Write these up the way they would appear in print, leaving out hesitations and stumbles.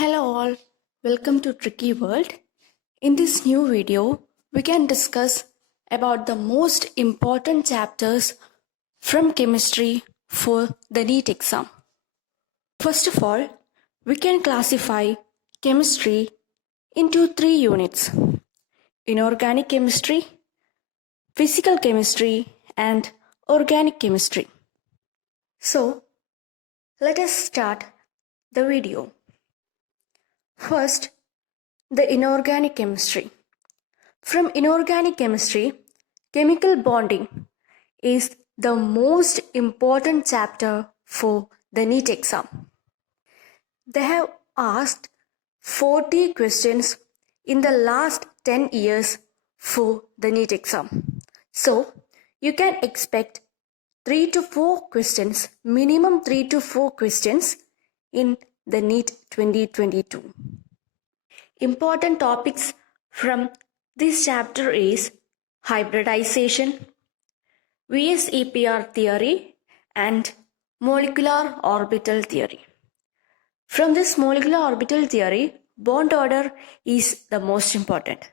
Hello all, welcome to Tricky World. In this new video, we can discuss about the most important chapters from chemistry for the NEET exam. First of all, we can classify chemistry into three units: inorganic chemistry, physical chemistry, and organic chemistry. So, let us start the video. First, the inorganic chemistry. From inorganic chemistry, chemical bonding is the most important chapter for the NEET exam. They have asked 40 questions in the last 10 years for the NEET exam. So, you can expect 3 to 4 questions, minimum 3 to 4 questions in the NEET 2022. Important topics from this chapter is hybridization, VSEPR theory, and molecular orbital theory. From this molecular orbital theory, bond order is the most important.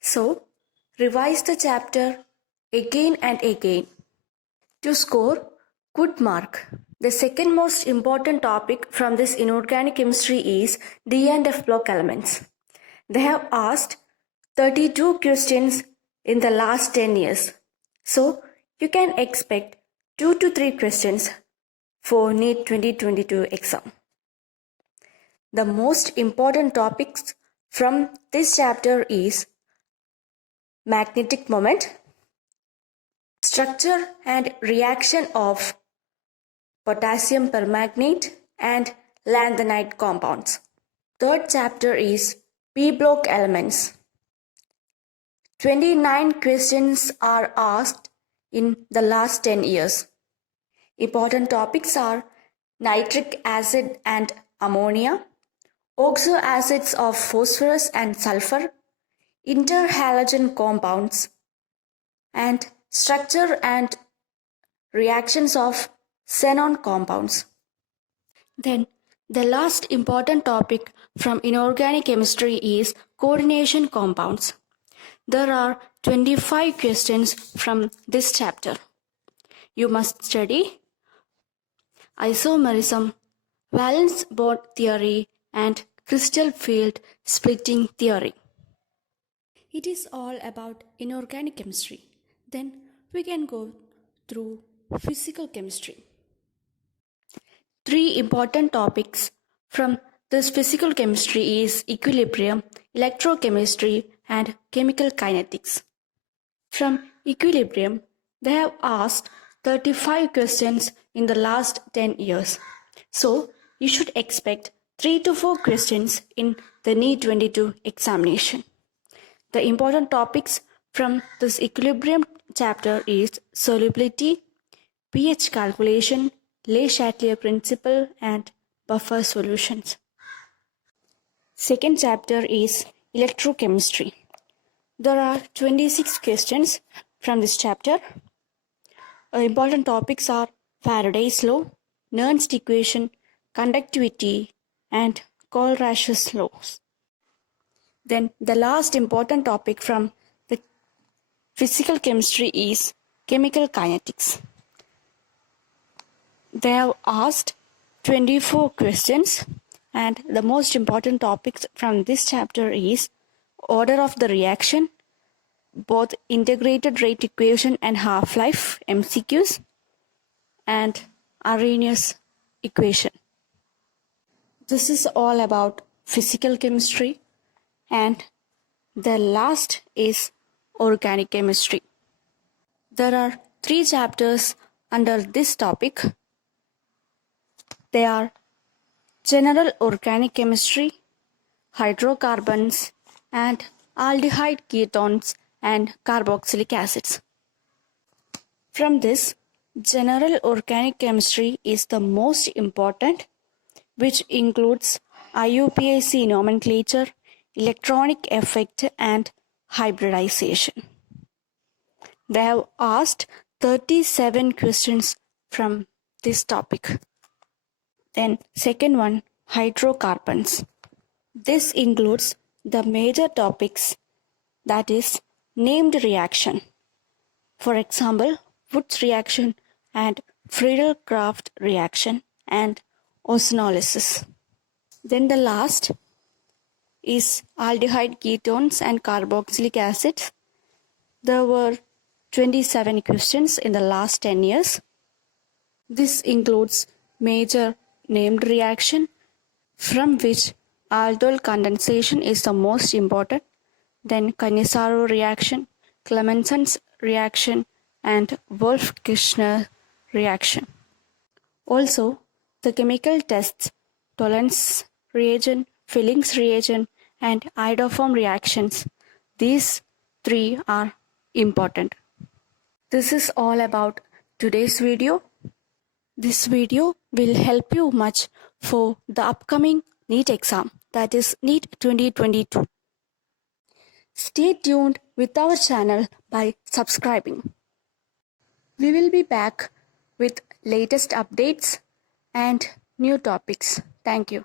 So, revise the chapter again and again to score good mark. The second most important topic from this inorganic chemistry is D and F block elements. They have asked 32 questions in the last 10 years. So, you can expect 2 to 3 questions for NEET 2022 exam. The most important topics from this chapter is magnetic moment, structure and reaction of potassium permanganate and lanthanide compounds. Third chapter is P block elements. 29 questions are asked in the last 10 years. Important topics are nitric acid and ammonia, oxo acids of phosphorus and sulfur, interhalogen compounds, and structure and reactions of xenon compounds. Then, the last important topic from inorganic chemistry is coordination compounds. There are 25 questions from this chapter. You must study isomerism, valence bond theory, and crystal field splitting theory. It is all about inorganic chemistry. Then we can go through physical chemistry. Three important topics from this physical chemistry is equilibrium, electrochemistry, and chemical kinetics. From equilibrium, they have asked 35 questions in the last 10 years. So, you should expect 3 to 4 questions in the NEET 22 examination. The important topics from this equilibrium chapter is solubility, pH calculation, Le Chatelier principle, and buffer solutions. Second chapter is electrochemistry. There are 26 questions from this chapter. Important topics are Faraday's law, Nernst equation, conductivity, and Kohlrausch's laws. Then the last important topic from the physical chemistry is chemical kinetics. They have asked 24 questions, and the most important topics from this chapter is order of the reaction, both integrated rate equation and half-life MCQs, and Arrhenius equation. This is all about physical chemistry, and the last is organic chemistry. There are 3 chapters under this topic. They are general organic chemistry, hydrocarbons, and aldehyde ketones and carboxylic acids. From this, general organic chemistry is the most important, which includes IUPAC nomenclature, electronic effect, and hybridization. They have asked 37 questions from this topic. Then second one, hydrocarbons. This includes the major topics, that is, named reaction. For example, Woods reaction and Friedel-Crafts reaction and ozonolysis. Then the last is aldehyde ketones and carboxylic acids. There were 27 questions in the last 10 years. This includes major named reaction, from which aldol condensation is the most important, then Cannizzaro reaction, Clemenson's reaction, and Wolff-Kishner reaction. Also, the chemical tests, Tollens reagent, Fillings reagent, and iodoform reactions. These three are important. This is all about today's video. This video will help you much for the upcoming NEET exam, that is NEET 2022. Stay tuned with our channel by subscribing. We will be back with latest updates and new topics. Thank you.